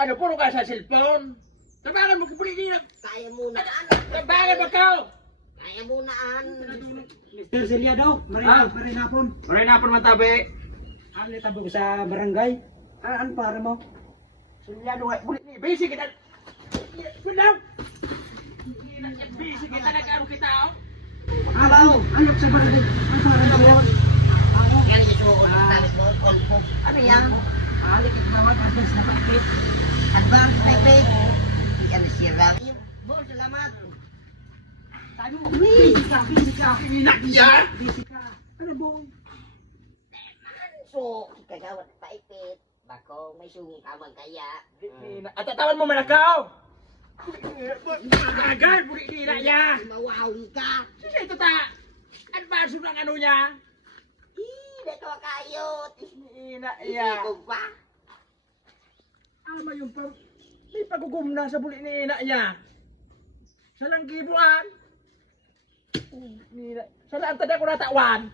ano, puro ka sa cellphone. Tabangan mo, kipuli niya. Kaya muna an. Tabangan mo ka. Kaya muna an. Mr. Celia daw, marinapon. Maray na po matabi. Ano tabo sa barangay? Ano para mo? Sulyado nga, bulit niya. Busy kita. Sulyado. Busy kita, nag-ano kita, oh. Alaw, anak sa barangay. Ano para mo? Yan yung suko ng talis mo. Kolpo. Ano yan? Alikit naman, advance na pakit. Advance pepe. Yan na sira. Bon, salamat. Sabi mo, busy ka. Inakya. Busy ka. Ano bong? So, kagawat paipit. Bako, may sungong kamang kaya. At tatawan mo malakaw. Agad, bulit niya niya. Mawawi ka. Sige, ito ta. Advance ng ano niya. Dito kayot. Ina, iya. Isipog pa. Ama yung may pagugum na sa bulit ni ina niya. Sa lang gibuan. Sa lang tada ko natawan.